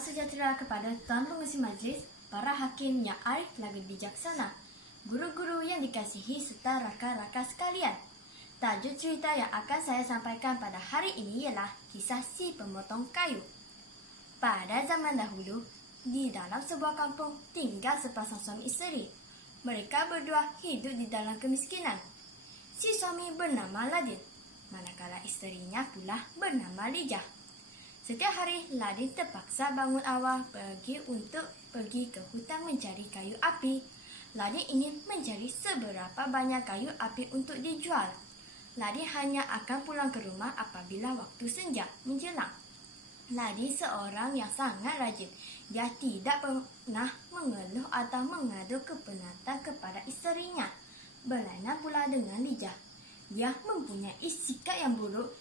Salam sejahtera kepada Tuan Pengurusi Majlis, para hakim yang arif lagi bijaksana, guru-guru yang dikasihi serta rakan-rakan sekalian. Tajuk cerita yang akan saya sampaikan pada hari ini ialah kisah si pemotong kayu. Pada zaman dahulu, di dalam sebuah kampung tinggal sepasang suami isteri. Mereka berdua hidup di dalam kemiskinan. Si suami bernama Ladin, manakala isterinya pula bernama Lijah. Setiap hari, Ladin terpaksa bangun awal pergi ke hutan mencari kayu api. Ladin ingin mencari seberapa banyak kayu api untuk dijual. Ladin hanya akan pulang ke rumah apabila waktu senja menjelang. Ladin seorang yang sangat rajin. Dia tidak pernah mengeluh atau mengadu kepenatan kepada isterinya. Berlainan pula dengan Lijah. Dia mempunyai sikap yang buruk.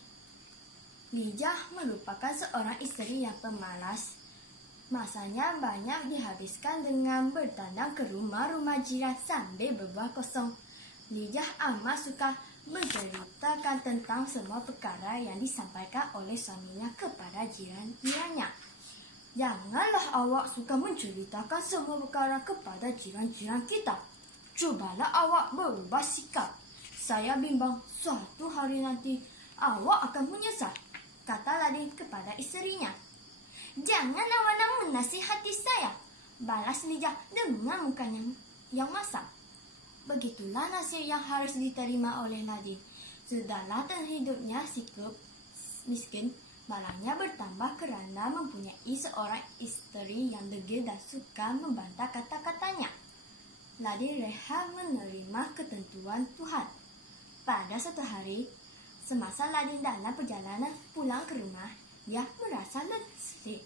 Lijah merupakan seorang isteri yang pemalas. Masanya banyak dihabiskan dengan bertandang ke rumah-rumah jiran sambil berbual kosong. Lijah amat suka menceritakan tentang semua perkara yang disampaikan oleh suaminya kepada jiran-jirannya. Janganlah awak suka menceritakan semua perkara kepada jiran-jiran kita. Cubalah awak berubah sikap. Saya bimbang suatu hari nanti awak akan menyesal, kata Ladin kepada isterinya. Jangan awak nak menasihati saya, balas Lijah dengan mukanya yang masam. Begitulah nasib yang harus diterima oleh Ladin. Sudahlah terhidupnya sikap miskin, malangnya bertambah kerana mempunyai seorang isteri yang degil dan suka membantah kata-katanya. Ladin rehat menerima ketentuan Tuhan. Pada suatu hari, semasa Ladin dalam perjalanan pulang ke rumah, dia merasa letih.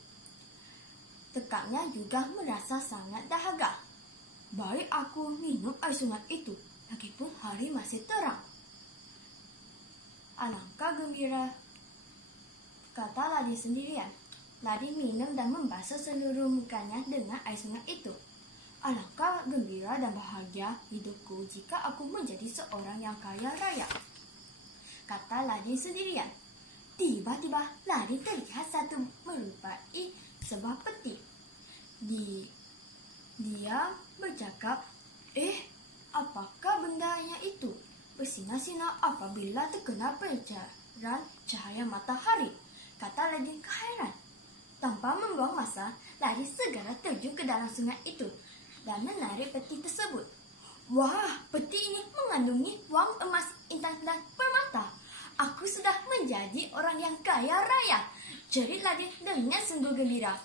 Tekaknya juga merasa sangat dahaga. Baik aku minum air sungai itu, lagipun hari masih terang. Alangkah gembira, kata Ladin sendirian. Ladin minum dan membasuh seluruh mukanya dengan air sungai itu. Alangkah gembira dan bahagia hidupku jika aku menjadi seorang yang kaya raya, kata Ladin sendirian. Tiba-tiba Ladin terlihat satu merupai sebuah peti. Dia bercakap, apakah bendanya itu? Bersinar-sinar apabila terkena pancaran cahaya matahari, kata Ladin kehairan. Tanpa membuang masa, Ladin segera terjun ke dalam sungai itu dan menarik peti tersebut. Wah, peti ini mengandungi wang, emas, intan dan permata. Aku sudah menjadi orang yang kaya raya, jerit Ladin dengan sungguh gembira.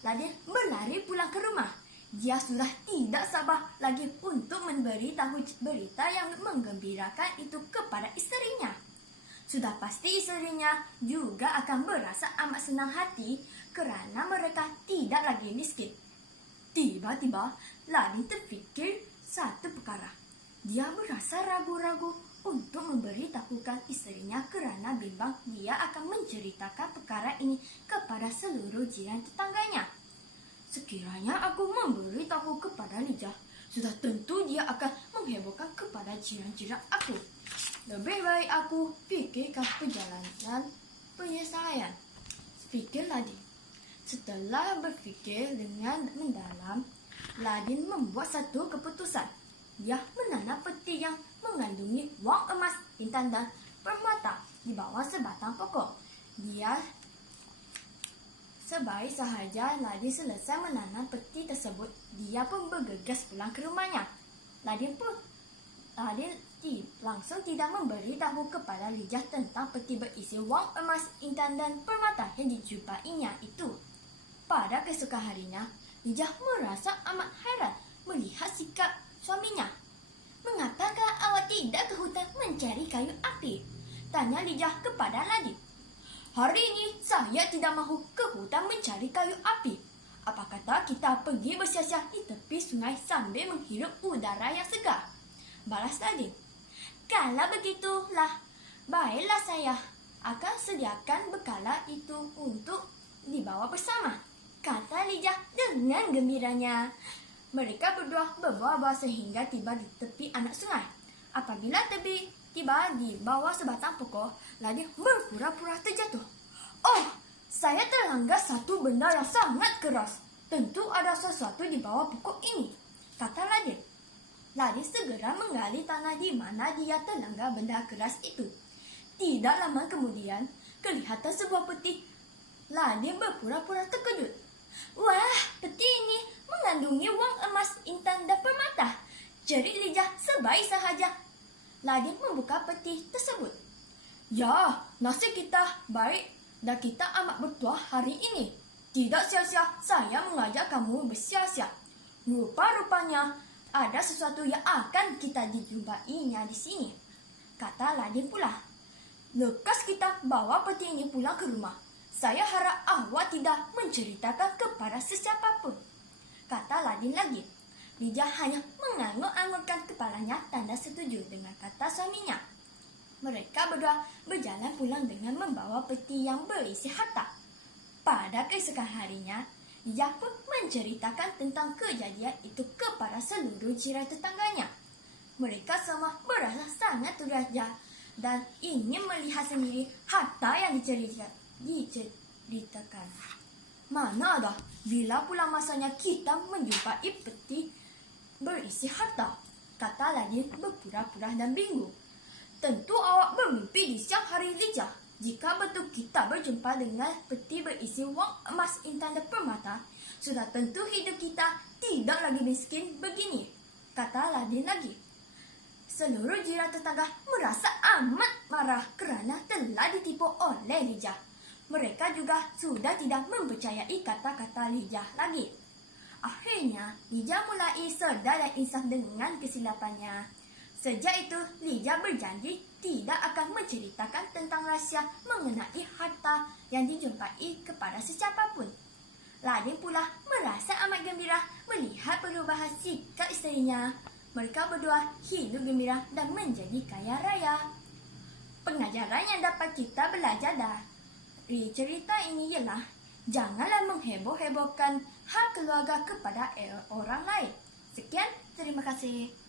Ladin berlari pulang ke rumah. Dia sudah tidak sabar lagi untuk memberitahu berita yang menggembirakan itu kepada isterinya. Sudah pasti isterinya juga akan berasa amat senang hati kerana mereka tidak lagi miskin. Tiba-tiba Ladin terfikir satu perkara. Dia merasa ragu-ragu untuk memberitahukan isterinya kerana bimbang dia akan menceritakan perkara ini kepada seluruh jiran tetangganya. Sekiranya aku memberitahu kepada Lijah, sudah tentu dia akan menghebohkan kepada jiran-jiran aku. Lebih baik aku fikirkan perjalanan penyelesaian, fikir Ladin. Setelah berfikir dengan mendalam, Ladin membuat satu keputusan. Dia menanam peti yang mengandungi wang, emas, intan dan permata di bawah sebatang pokok. Sebaik sahaja Ladin selesai menanam peti tersebut, dia pun bergegas pulang ke rumahnya. Ladin langsung tidak memberitahu kepada Lijah tentang peti berisi wang, emas, intan dan permata yang dijumpainya itu. Pada keesokan harinya, Lijah merasa amat hairan melihat sikap suaminya. Mengapakah awak tidak ke hutan mencari kayu api? Tanya Lijah kepada Ladin. Hari ini saya tidak mahu ke hutan mencari kayu api. Apa kata kita pergi bersiasat di tepi sungai sambil menghirup udara yang segar? Balas Ladin. Kalau begitulah, baiklah saya akan sediakan bekalan itu untuk dibawa bersama, kata Lijah dengan gembiranya. Mereka berdua berbual-bual sehingga tiba di tepi anak sungai. Apabila tiba di bawah sebatang pokok, Ladin berpura-pura terjatuh. Oh, Saya terlanggar satu benda yang sangat keras. Tentu ada sesuatu di bawah pokok ini, kata Ladin. Ladin segera menggali tanah di mana dia terlanggar benda keras itu. Tidak lama kemudian, kelihatan sebuah peti. Ladin berpura-pura terkejut. Wah, peti ini mengandungi wang emas, intan, dan permata. Jerit Lijah sebaik sahaja. Ladin membuka peti tersebut. Ya, nasib kita baik dan kita amat bertuah hari ini. Tidak sia-sia saya mengajak kamu bersiasat. Rupa-rupanya ada sesuatu yang akan kita dijumpainya di sini, kata Ladin pula. Lekas kita bawa peti ini pulang ke rumah. Saya harap awak tidak menceritakan kepada sesiapapun, kata Ladin lagi. Lijah hanya mengangguk-anggukkan kepalanya tanda setuju dengan kata suaminya. Mereka berdua berjalan pulang dengan membawa peti yang berisi harta. Pada keesokan harinya, Lijah pun menceritakan tentang kejadian itu kepada seluruh jiran tetangganya. Mereka semua berasa sangat tergajah dan ingin melihat sendiri harta yang diceritakan. Mana ada, bila pula masanya kita menjumpai peti berisi harta, kata Ladin berpura-pura dan bingung. Tentu awak bermimpi di siang hari, Lijah. Jika betul kita berjumpa dengan peti berisi wang emas, intan, dan permata, sudah tentu hidup kita tidak lagi miskin begini, kata Ladin lagi. Seluruh jiran tetangga merasa amat marah kerana telah ditipu oleh Lijah. Mereka juga sudah tidak mempercayai kata-kata Lijah lagi. Akhirnya, Lijah mulai sedar dan insaf dengan kesilapannya. Sejak itu, Lijah berjanji tidak akan menceritakan tentang rahsia mengenai harta yang dijumpai kepada sesiapapun. Ladin pula merasa amat gembira melihat perubahan sikap isterinya. Mereka berdua hidup gembira dan menjadi kaya raya. Pengajaran yang dapat kita belajar dari cerita ini ialah janganlah mengheboh-hebohkan hak keluarga kepada orang lain. Sekian, terima kasih.